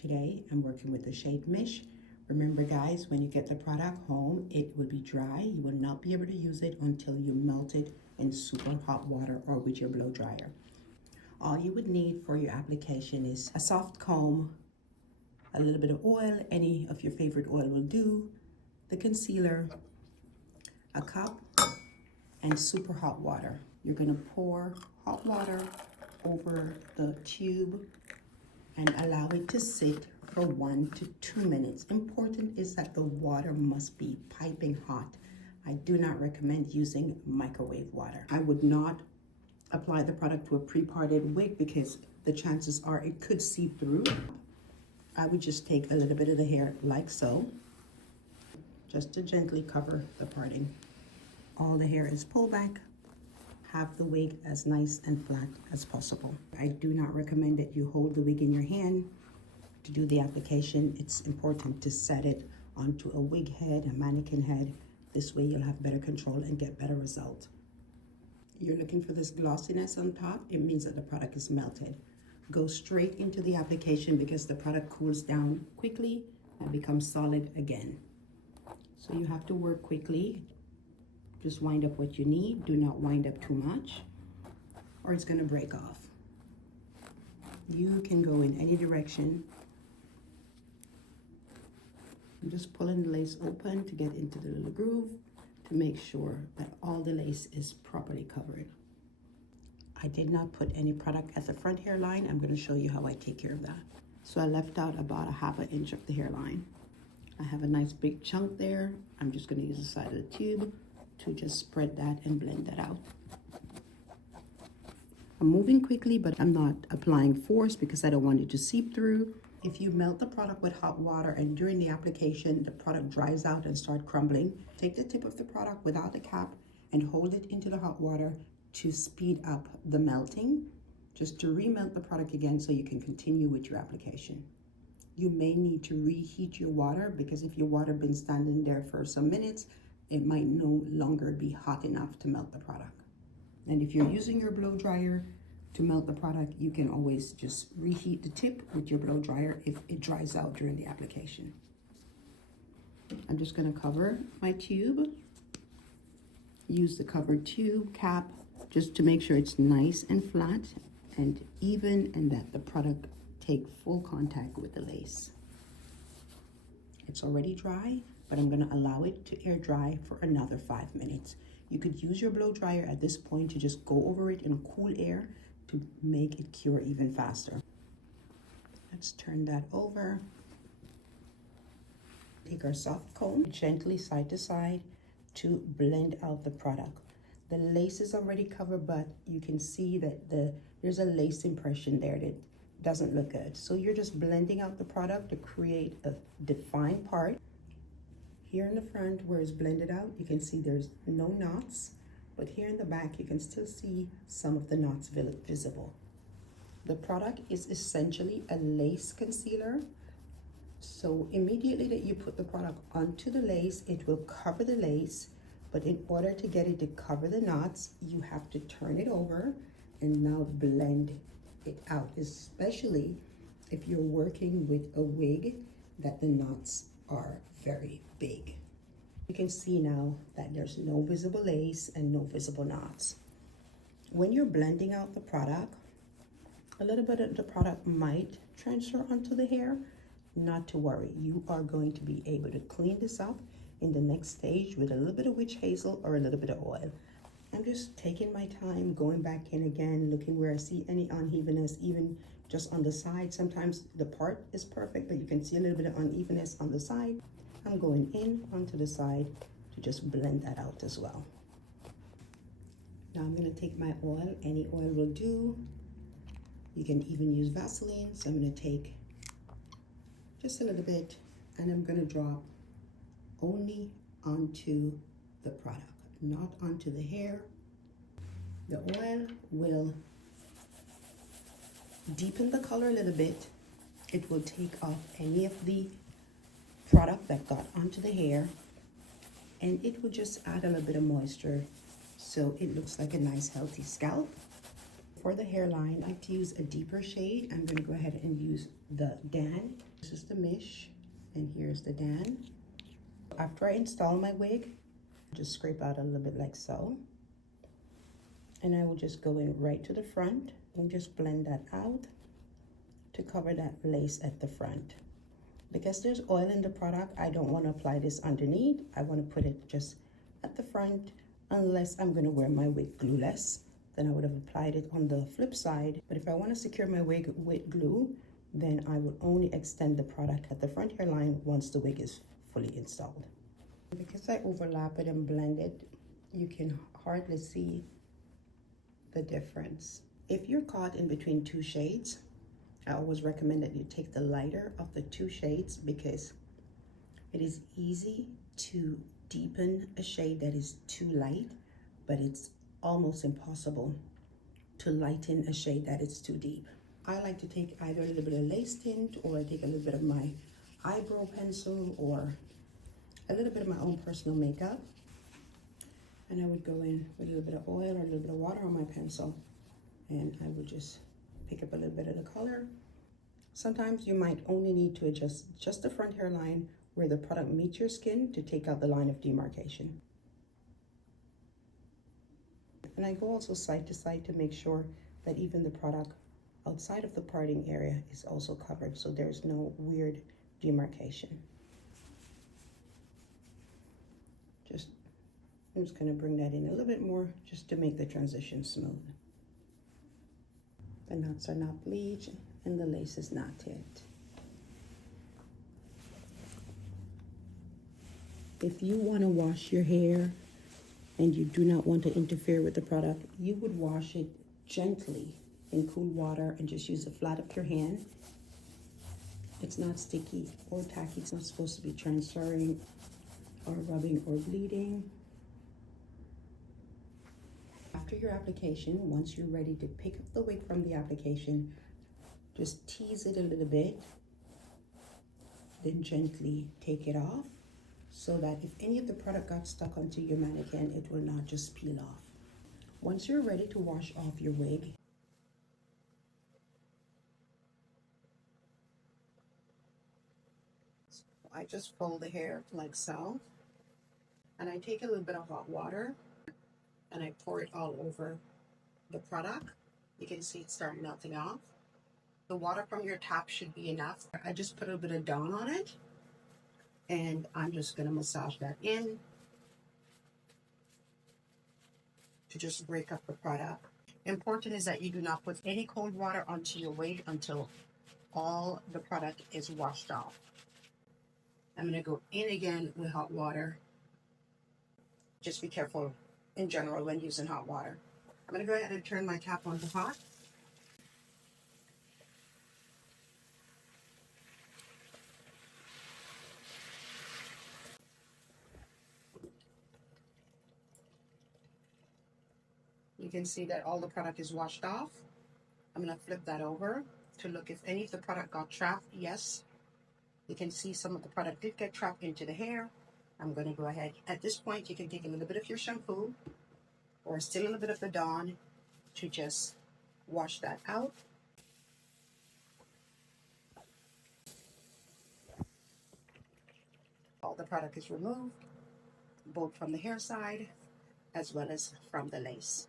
Today, I'm working with the shade mesh. Remember guys, when you get the product home, it will be dry. You will not be able to use it until you melt it in super hot water or with your blow dryer. All you would need for your application is a soft comb, a little bit of oil, any of your favorite oil will do, the concealer, a cup, and super hot water. You're gonna pour hot water over the tube and allow it to sit for 1 to 2 minutes. Important is that the water must be piping hot. I do not recommend using microwave water. I would not apply the product to a pre-parted wig because the chances are it could seep through. I would just take a little bit of the hair like so, just to gently cover the parting. All the hair is pulled back. Have the wig as nice and flat as possible. I do not recommend that you hold the wig in your hand to do the application. It's important to set it onto a wig head, a mannequin head. This way you'll have better control and get better result. You're looking for this glossiness on top. It means that the product is melted. Go straight into the application because the product cools down quickly and becomes solid again. So you have to work quickly. Just wind up what you need. Do not wind up too much or it's gonna break off. You can go in any direction. I'm just pulling the lace open to get into the little groove to make sure that all the lace is properly covered. I did not put any product at the front hairline. I'm gonna show you how I take care of that. So I left out about a ½ inch of the hairline. I have a nice big chunk there. I'm just gonna use the side of the tube to just spread that and blend that out. I'm moving quickly, but I'm not applying force because I don't want it to seep through. If you melt the product with hot water and during the application, the product dries out and start crumbling, take the tip of the product without the cap and hold it into the hot water to speed up the melting, just to remelt the product again so you can continue with your application. You may need to reheat your water because if your water been standing there for some minutes, it might no longer be hot enough to melt the product. And if you're using your blow dryer to melt the product, you can always just reheat the tip with your blow dryer if it dries out during the application. I'm just gonna cover my tube. Use the covered tube cap just to make sure it's nice and flat and even and that the product take full contact with the lace. It's already dry, but I'm gonna allow it to air dry for another 5 minutes. You could use your blow dryer at this point to just go over it in cool air to make it cure even faster. Let's turn that over. Take our soft comb, gently side to side to blend out the product. The lace is already covered, but you can see that there's a lace impression there that doesn't look good. So you're just blending out the product to create a defined part. Here in the front where it's blended out, you can see there's no knots, but here in the back, you can still see some of the knots visible. The product is essentially a lace concealer. So immediately that you put the product onto the lace, it will cover the lace, but in order to get it to cover the knots, you have to turn it over and now blend it out, especially if you're working with a wig that the knots are very big. You can see now that there's no visible lace and no visible knots. When you're blending out the product, a little bit of the product might transfer onto the hair. Not to worry, you are going to be able to clean this up in the next stage with a little bit of witch hazel or a little bit of oil. I'm just taking my time, going back in again, looking where I see any unevenness, even just on the side. Sometimes the part is perfect, but you can see a little bit of unevenness on the side. I'm going in onto the side to just blend that out as well. Now I'm gonna take my oil, any oil will do. You can even use Vaseline. So I'm gonna take just a little bit and I'm gonna drop only onto the product, not onto the hair. The oil will deepen the color a little bit. It will take off any of the product that got onto the hair and it will just add a little bit of moisture so it looks like a nice healthy scalp. For the hairline, I like to use a deeper shade. I'm gonna go ahead and use the Dan. This is the Mish, and here's the Dan. After I install my wig, just scrape out a little bit like so. And I will just go in right to the front and just blend that out to cover that lace at the front. Because there's oil in the product, I don't want to apply this underneath. I want to put it just at the front, unless I'm going to wear my wig glueless. Then I would have applied it on the flip side. But if I want to secure my wig with glue, then I will only extend the product at the front hairline once the wig is fully installed. Because I overlap it and blend it, you can hardly see the difference. If you're caught in between two shades, I always recommend that you take the lighter of the two shades, because it is easy to deepen a shade that is too light, but it's almost impossible to lighten a shade that is too deep. I like to take either a little bit of lace tint, or I take a little bit of my eyebrow pencil, or a little bit of my own personal makeup, and I would go in with a little bit of oil or a little bit of water on my pencil, and I would just pick up a little bit of the color. Sometimes you might only need to adjust just the front hairline where the product meets your skin to take out the line of demarcation. And I go also side to side to make sure that even the product outside of the parting area is also covered, so there's no weird demarcation. I'm just going to bring that in a little bit more just to make the transition smooth. The knots are not bleached and the lace is not tipped. If you want to wash your hair and you do not want to interfere with the product, you would wash it gently in cool water and just use the flat of your hand. It's not sticky or tacky. It's not supposed to be transferring or rubbing or bleeding. After your application, once you're ready to pick up the wig from the application, just tease it a little bit, then gently take it off, so that if any of the product got stuck onto your mannequin, it will not just peel off. Once you're ready to wash off your wig, I just fold the hair like so, and I take a little bit of hot water and I pour it all over the product. You can see it start melting off. The water from your tap should be enough. I just put a bit of Dawn on it, and I'm just going to massage that in to just break up the product. Important is that you do not put any cold water onto your wig until all the product is washed off. I'm going to go in again with hot water. Just be careful in general when using hot water. I'm going to go ahead and turn my tap on to hot. You can see that all the product is washed off. I'm going to flip that over to look if any of the product got trapped. Yes, you can see some of the product did get trapped into the hair. I'm going to go ahead. At this point, you can take a little bit of your shampoo or still a little bit of the Dawn to just wash that out. All the product is removed, both from the hair side as well as from the lace.